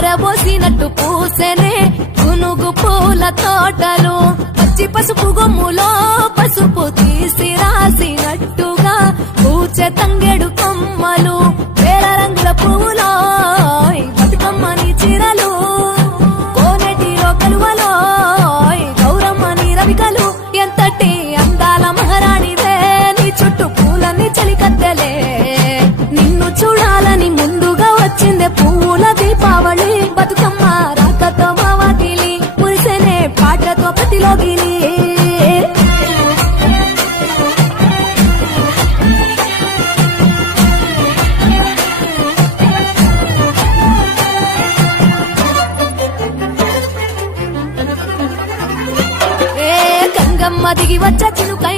పారబోసినట్టు పూసెనే గునుగు పూల తోటలు పచ్చి పసుపు గొమ్ములో పసుపు తీసి రాసినట్టుగా పూచె తంగెడు కొమ్మలు వేల రంగుల పువ్వులో బతుకమ్మని చిరలు కోనెటిలో కలువలో గౌరమ్మని రవికలు ఎంతటి అందాల మహారాణివే నీ చుట్టూ పూలన్నీ చలికత్తెలే నిన్ను చూడాలని ముందుగా వచ్చిందే పువ్వుల దీపావళి బతుకమ్మ రాకతో మా వాకిలి మురిసెనే పాటతో ప్రతిలోగిలి గంగమ్మ దిగి వచ్చ చిలుకై